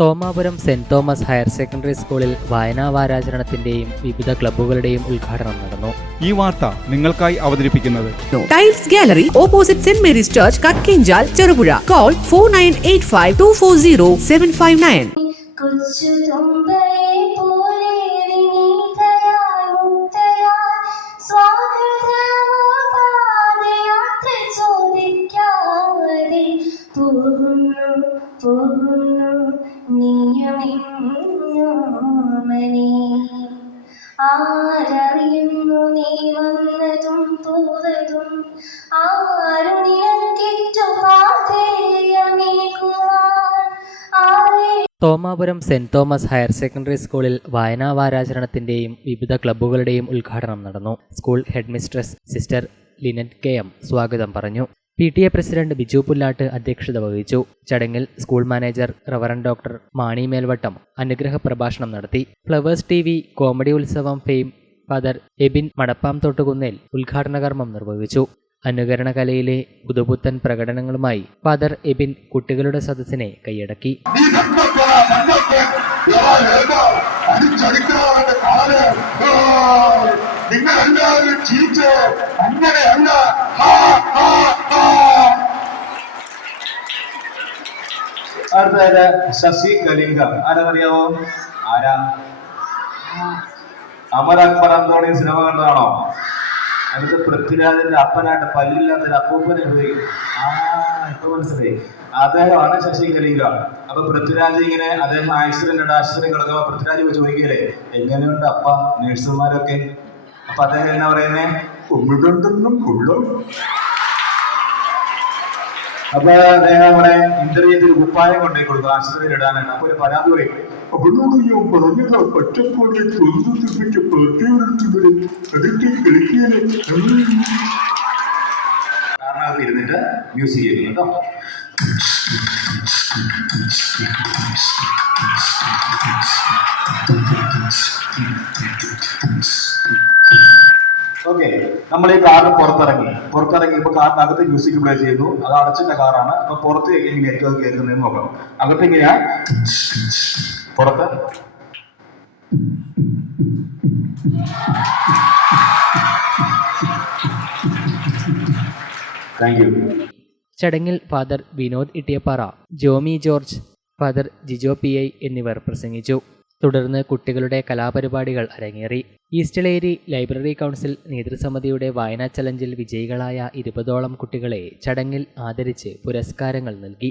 Thomapuram Saint Thomas higher secondary സ്കൂളിൽ വായനാ വാരാചരണത്തിന്റെയും വിവിധ ക്ലബ്ബുകളുടെയും ഉദ്ഘാടനം നടന്നു. ഈ വാർത്ത നിങ്ങൾക്കായി അവതരിപ്പിക്കുന്നത് tiles gallery opposite Saint Mary's church Kakkinchal Cherupuzha. Call four nine eight five two four zero seven five nine പോകുന്നു പോകുന്നു നീയമിന്നോമനെ ആരറിയുന്നു നീ വന്നതും പോവതും? Thomapuram Saint Thomas higher secondary സ്കൂളിൽ വായനാ വാരാചരണത്തിന്റെയും വിവിധ ക്ലബ്ബുകളുടെയും ഉദ്ഘാടനം നടന്നു. School headmistress sister Lynette K M സ്വാഗതം പറഞ്ഞു. P T A president Biju Pullattu അധ്യക്ഷത വഹിച്ചു. ചടങ്ങിൽ school manager reverend doctor Mani Melvattam അനുഗ്രഹ പ്രഭാഷണം നടത്തി. Flowers T V comedy Utsavam fame father Abin Madappam Thottukunnel ഉദ്ഘാടന കർമ്മം നിർവഹിച്ചു. അനുകരണ കലയിലെ പുതുപുത്തൻ പ്രകടനങ്ങളുമായി ഫാദർ എബിൻ കുട്ടികളുടെ സദസ്സിനെ കൈയടക്കി. നീ അങ്ങനെ കണ്ടൊക്കെ അടുത്തത് ശശി കലിംഗ. ആരെന്നറിയാവോ? ആരാ? അമർ അക്ബർ അന്തോണി സിനിമ കണ്ടതാണോ? അതിന്റെ പൃഥ്വിരാജിന്റെ അപ്പനായിട്ട് പല്ലില്ലാത്തൊരു അപ്പൂപ്പനെ പോയി ആ ഇപ്പൊ മനസ്സിലായി. അദ്ദേഹമാണ് ശശി കലിംഗ. അപ്പൊ പൃഥ്വിരാജ് ഇങ്ങനെ അദ്ദേഹം ആക്സിഡന്റ് ആക്സിഡന്റ് കിടക്കുമ്പോ പൃഥ്വിരാജ് ചോദിക്കല്ലേ എങ്ങനെയുണ്ട് അപ്പ? നേഴ്സുമാരൊക്കെ? അപ്പൊ അദ്ദേഹം എന്നാ പറയുന്നേ? ഉമ്മിടണ്ടെന്നും കൊള്ളും. അപ്പൊ അദ്ദേഹം നമ്മുടെ ഇന്റർവ്യൂത്തിൽ കുപ്പായം കൊണ്ടേ കൊടുത്തു. ആശുപത്രിയിൽ ഇടാനാണ്. അപ്പൊ ഒരു പരാതി പറയും അവനോട് ഞാൻ പറഞ്ഞത് ആ പച്ചപ്പോടെ സ്വന്തത്തിപ്പിച്ച പ്രത്യേകത്തിന് അതിന്റെ കളിക്കാന് കാരണത്ത് ഇരുന്നിട്ട് മ്യൂസിക് ചെയ്യുന്നു കേട്ടോ. ഓക്കെ നമ്മൾ ഈ കാറിന് പുറത്തിറങ്ങി. പുറത്തിറങ്ങി ഇപ്പൊ കാറിനകത്ത് മ്യൂസിക് പ്ലേ ചെയ്യുന്നു. അത് അടച്ചിട്ട കാറാണ്. അപ്പൊ പുറത്ത് എങ്ങനെയായിരിക്കും അത് കേൾക്കുന്നതെന്ന് നോക്കാം അകത്ത് എങ്ങനെയാ? പുറത്ത്. താങ്ക് ചടങ്ങിൽ father Vinod Ittiyappara Jomi George father Jijo P I എന്നിവർ പ്രസംഗിച്ചു. തുടർന്ന് കുട്ടികളുടെ കലാപരിപാടികൾ അരങ്ങേറി. ഈസ്റ്റ്ലേരി ലൈബ്രറി കൗൺസിൽ നേതൃസമിതിയുടെ വായനാ ചലഞ്ചിൽ വിജയികളായ ഇരുപതോളം കുട്ടികളെ ചടങ്ങിൽ ആദരിച്ച് പുരസ്കാരങ്ങൾ നൽകി.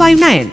five nine